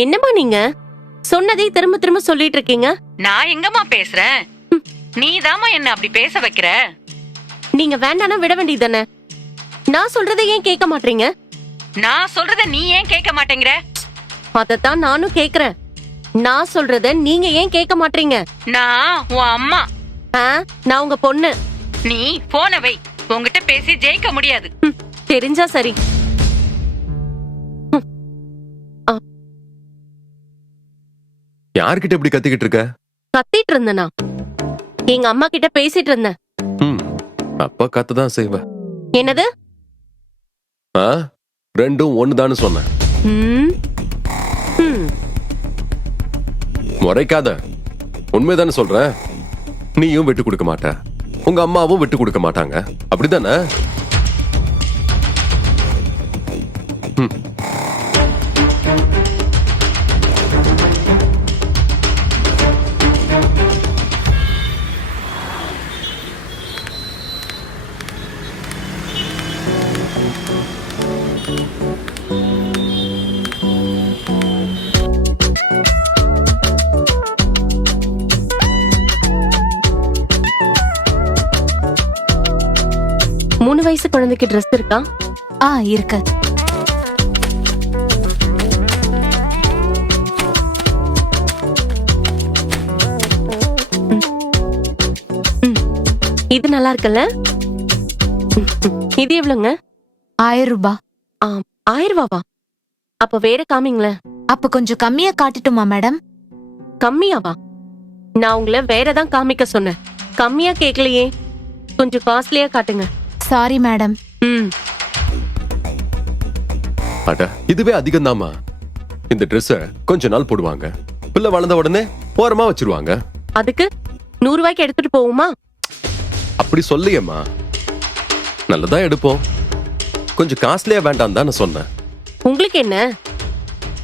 என்னம்மா நீங்க சொன்னதை திரும்ப திரும்ப சொல்லிட்டு இருக்கீங்க? நான் எங்கம்மா பேசுறேன்? நீதாம்மா என்ன அப்படி பேச வைக்கிற. நீங்க வேண்டானா விட வேண்டியதானே? நான் சொல்றதை ஏன் கேட்க மாட்டீங்க? நான் சொல்றத நீ ஏன் கேட்க மாட்டேங்கிற? அதத்தான் நானும் கேக்குறேன். நான் சொல்றத நீங்க ஏன் கேட்க மாட்டீங்க? நான் உன் அம்மா. நான் உங்க பொண்ணு. நீ போன வை. உன்கிட்ட பேசி ஜெயிக்க முடியாது. தெரிஞ்சா சரி. யார்கிட்ட இப்படி கத்திக்கிட்டு இருக்க? கத்திட்டு இருந்தனா? எங்க அம்மா கிட்ட பேசிட்டு இருந்தேன். அப்ப கத்ததான் செய்வ. என்னது? ரெண்டும் ஒண்ணுதான்னு சொன்னேன். முறைக்காத. உண்மைதானே சொல்றேன். நீயும் விட்டு கொடுக்க மாட்ட, உங்க அம்மாவும் விட்டு கொடுக்க மாட்டாங்க, அப்படிதானே? மூணு வயசு குழந்தைக்கு ட்ரெஸ் இருக்கா? இருக்கு. இது நல்லா இருக்குல்ல? இது எவ்வளவுங்க? 1000 ரூபாய். 1000 ரூபாவா? அப்ப வேற காமிங்களே. அப்ப கொஞ்சம் கம்மியா காட்டட்டுமா மேடம்? கம்மியாவா? நான் உங்களை வேறதான் காமிக்க சொன்னேன், கம்மியா கேக்கலையே. கொஞ்சம் காஸ்ட்லியா காட்டுங்க. Sorry madam. அட, இதுவே அதிகம்தாம்மா. இந்த ட்ரெஸ்ஸ கொஞ்ச நாள் போடுவாங்க, பிள்ளை வளர்ந்த உடனே ஓரமா வச்சிருவாங்க. அதுக்கு 100 ரூபாய்க்கு எடுத்துட்டு போவோமா? அப்படி சொல்லியம்மா, நல்லதா எடுப்போம். கொஞ்சம் காஸ்ட்லியா வேண்டாம் தான் நான் சொன்னேன். உங்களுக்கு என்ன,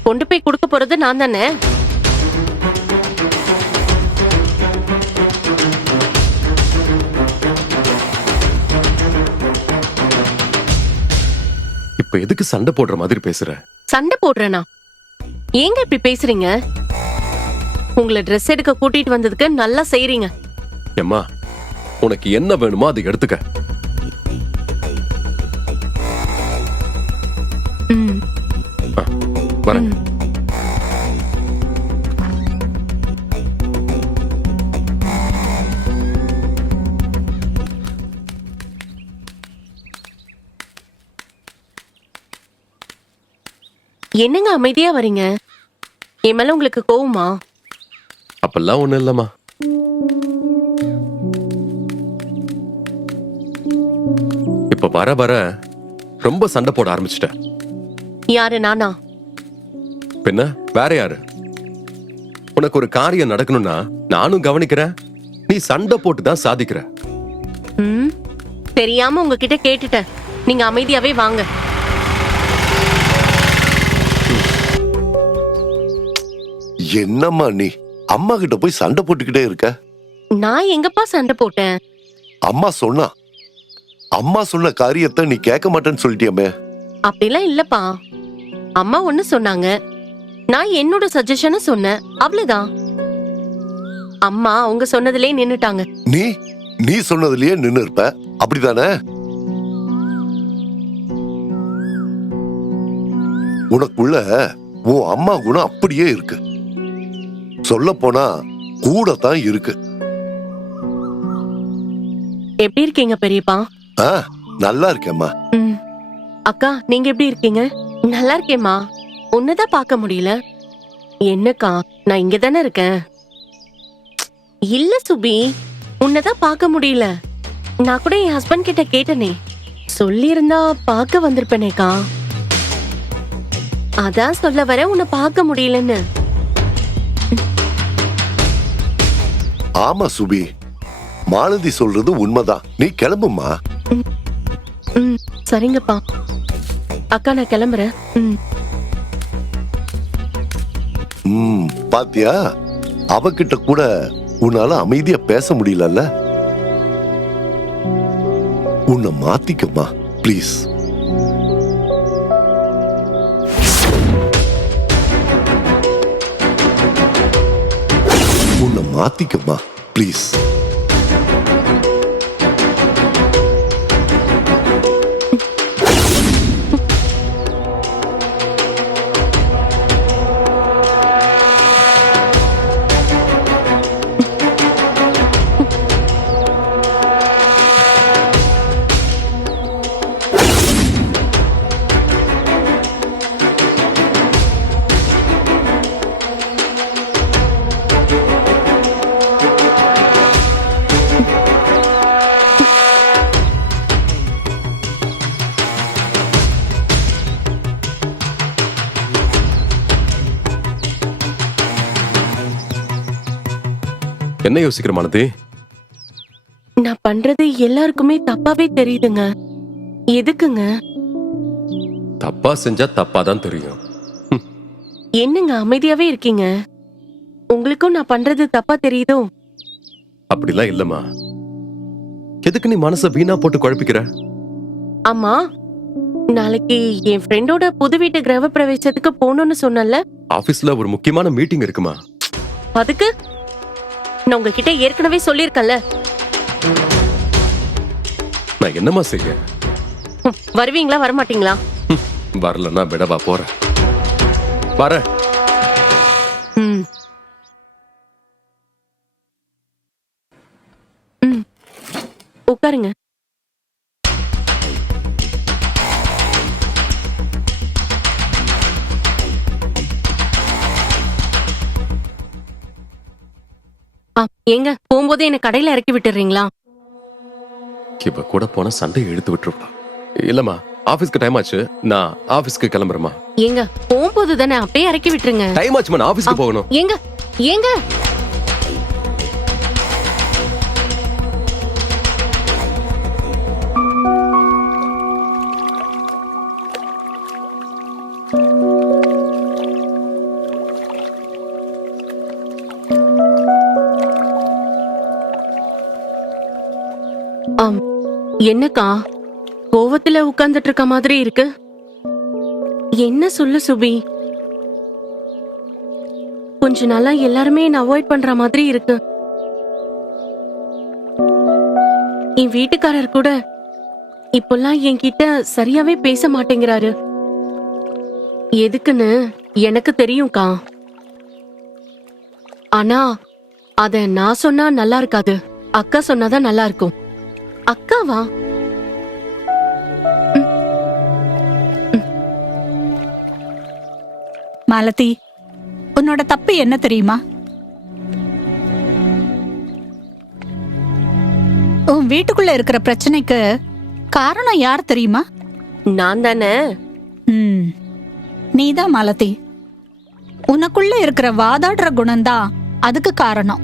கொண்டு போய் கொடுக்க போறது நான் தானே. இப்ப எதுக்கு சண்டை போடுற மாதிரி பேசுற? சண்டை போடுறேனா? ஏங்க இப்படி பேசுறீங்க? உங்களை ட்ரெஸ் எடுக்க கூட்டிட்டு வந்ததுக்கு நல்லா செய்றீங்க. அம்மா, உனக்கு என்ன வேணுமோ அதை எடுத்துக்க. வரேன். என்னங்க அமைதியா வரீங்க? என் மேல உங்களுக்கு கோவமா? அப்பெல்லாம் ஒண்ணு இல்லம்மா. இப்ப வர வர ரொம்ப சண்டை போட ஆரம்பிச்சிட்ட. யாரு, நானா? பின்ன வேற யாரு? உனக்கு ஒரு காரியம் நடக்கணும்னா நானும் கவனிக்கிறேன், நீ சண்டை போட்டு தான் சாதிக்கிற. தெரியாம உங்ககிட்ட கேட்டுட்டேன், நீங்க அமைதியாவே வாங்க. என்னம்மா நீ அம்மா கிட்ட போய் சண்டை போட்டுக்கிட்டே இருக்க? நான் எங்கப்பா சண்டை போட்டேன்? அம்மா சொன்ன காரியத்தை நீ கேட்க மாட்டேன்னு சொல்லிட்டியமே. அப்படிலாம் இல்லப்பா. அம்மா ஒண்ணு சொன்னாங்க, நான் என்னோட சஜஷனை சொன்னேன், அவ்வளவுதான். அம்மா அவங்க சொன்னதுலயே நின்னுட்டாங்க. நீ சொன்னதுலயே நின்னு இருப்ப, அப்படிதானே? உனக்குள்ள உன் அம்மா குணம் அப்படியே இருக்கு. சொல்ல போனா கூடத்தான் இருக்கு. எப்படி இருக்கீங்க பெரியப்பா? நல்லா இருக்கேம்மா. அக்கா, நீங்க எப்படி இருக்கீங்க? நல்லா இருக்கேம்மா. உன்னதான் பார்க்க முடியல. என்னக்கா, நான் இங்க தானே இருக்கேன். இல்ல சுபி, உன்னதான் பார்க்க முடியல. நான் கூட என் ஹஸ்பண்ட் கிட்ட கேட்டனே, சொல்லியிருந்தா பார்க்க வந்திருப்பேனேக்கா. அதான் சொல்ல வர, உன்னை பார்க்க முடியலன்னு. ஆமா சுபி, மாலதி சொல்றது உண்மைதான். நீ கிளம்புமா. சரிங்கப்பா. அக்கா, நான் கிளம்புறேன். பாத்தியா, அவகிட்ட கூட உன்னால அமைதியா பேச முடியல. உன்னை மாத்திக்கமா ப்ளீஸ். உன்னை மாத்திக்கம்மா ப்ளீஸ். என்ன யோசிக்கிற மாலதி? நான் பண்றது எல்லாருக்குமே தப்பாவே தெரியுதுங்க. எதுக்குங்க? தப்பா செஞ்சா தப்பா தான் தெரியும். என்னங்க அமைதியாவே இருக்கீங்க? உங்களுக்கும் நான் பண்றது தப்பா தெரியுதோ? அப்படிலாம் இல்லம்மா. எதுக்கு நீ மனச வீணா போட்டு குழப்பிக்கிற? அம்மா, நாளைக்கு என் ஃப்ரெண்டோட புது வீட்டு கிரக பிரவேசத்துக்கு போகணும்னு சொன்னல. ஆபீஸ்ல ஒரு முக்கியமான மீட்டிங் இருக்குமா. அதுக்கு நான் உங்ககிட்ட ஏற்கனவே சொல்லியிருக்கேன்ல. நான் என்னமா செய்ய? வருவீங்களா வரமாட்டீங்களா? வரலன்னா விடவா போற. வர. ம். ம். உட்காருங்க. ஏங்க போகும்போதே என்ன கடையில இறக்கி விட்டுறீங்களா? இப்ப கூட போன சண்டை இழுத்து விட்டுருப்பா. இல்லம்மா, ஆபீஸ்க்கு டைம் ஆச்சு. நான் ஆபீஸ்க்கு கிளம்புறேமா. ஏங்க போகும்போது தானே அப்படியே இறக்கி விட்டுருங்க. டைம் ஆச்சுமா, நான் ஆபீஸ்க்கு போகணும். ஏங்க ஏங்க என்னக்கா கோவத்துல உட்கார்ந்துட்டு இருக்க மாதிரி இருக்கு? என்ன சொல்லு சுபி? கொஞ்ச நாளா எல்லாருமே என்ன அவாய்ட் பண்ற மாதிரி இருக்கு. என் வீட்டுக்காரர் கூட இப்பெல்லாம் என்கிட்ட சரியாவே பேச மாட்டேங்கிறாரு. எதுக்குன்னு எனக்கு தெரியும்க்கா. ஆனா அத நான் சொன்னா நல்லா இருக்காது. அக்கா சொன்னாதான் நல்லா இருக்கும். அக்காவா? மாலதி, உன்னோட தப்பு என்ன தெரியுமா? உன் வீட்டுக்குள்ள இருக்கிற பிரச்சனைக்கு காரணம் யார் தெரியுமா? நான் தானே. நீதான் மாலதி. உனக்குள்ள இருக்கிற வாதாடுற குணம்தான் அதுக்கு காரணம்.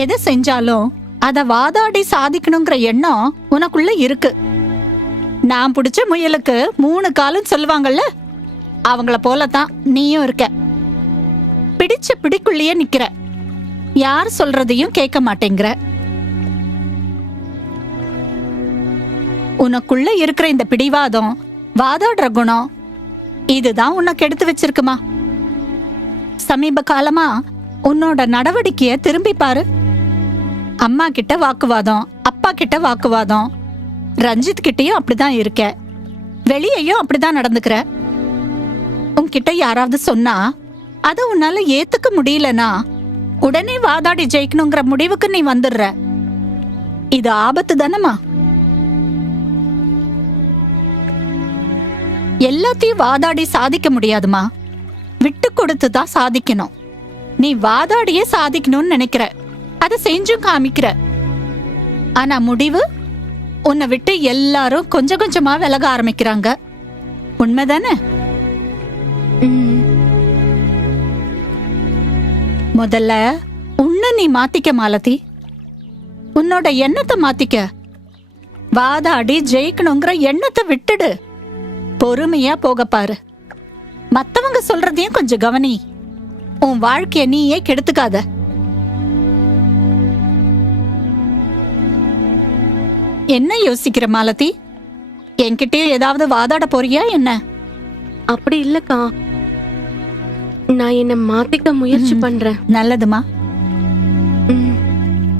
எதை செஞ்சாலும் அத வாதாடி சாதிக்கணுங்கிற எண்ணம் உனக்குள்ள இருக்கு. நான் பிடிச்ச முயலுக்கு 3 காலும் சொல்லுவாங்கல்ல, அவங்கள போலதான் நீயும் இருக்க. பிடிச்ச பிடிக்குள்ளேயே நிக்கிற. யார் சொல்றதையும் கேட்க மாட்டேங்கிற. உனக்குள்ள இருக்கிற இந்த பிடிவாதம், வாதாடுற குணம், இதுதான் உன்னை கெடுத்து வச்சிருக்குமா? சமீப காலமா உன்னோட நடவடிக்கைய திரும்பி பாரு. அம்மா கிட்ட வாக்குவாதம், அப்பா கிட்ட வாக்குவாதம், ரஞ்சித் கிட்டயும் அப்படிதான் இருக்க. வெளியேயும் அப்படிதான் நடந்துக்கிற. உன்கிட்ட யாராவது சொன்னா அத உன்னால ஏத்துக்க முடியலனா உடனே வாதாடி ஜெயிக்கணுங்கிற முடிவுக்கு நீ வந்துடுற. இது ஆபத்து தானமா? எல்லாத்தையும் வாதாடி சாதிக்க முடியாதுமா. விட்டு கொடுத்து தான் சாதிக்கணும். நீ வாதாடியே சாதிக்கணும்னு நினைக்கிற, அதை செஞ்சும் காமிக்கிற. ஆனா முடிவு, உன்னை விட்டு எல்லாரும் கொஞ்சம் கொஞ்சமா விலக ஆரம்பிக்கிறாங்க. உண்மைதானே? முதல்ல உன்னை நீ மாத்திக்க மாலதி. உன்னோட எண்ணத்தை மாத்திக்க. வாதாடி ஜெயிக்கணுங்கிற எண்ணத்தை விட்டுடு. பொறுமையா போக பாரு. மத்தவங்க சொல்றதையும் கொஞ்சம் கவனி. உன் வாழ்க்கைய நீயே கெடுத்துக்காத. என்ன யோசிக்கிற மாலதி? என்கிட்டயும் ஏதாவது வாதாட போறியா என்ன? அப்படி இல்லக்கா. நான் என்ன மாத்திக்க முயற்சி பண்றேன். நல்லதுமா.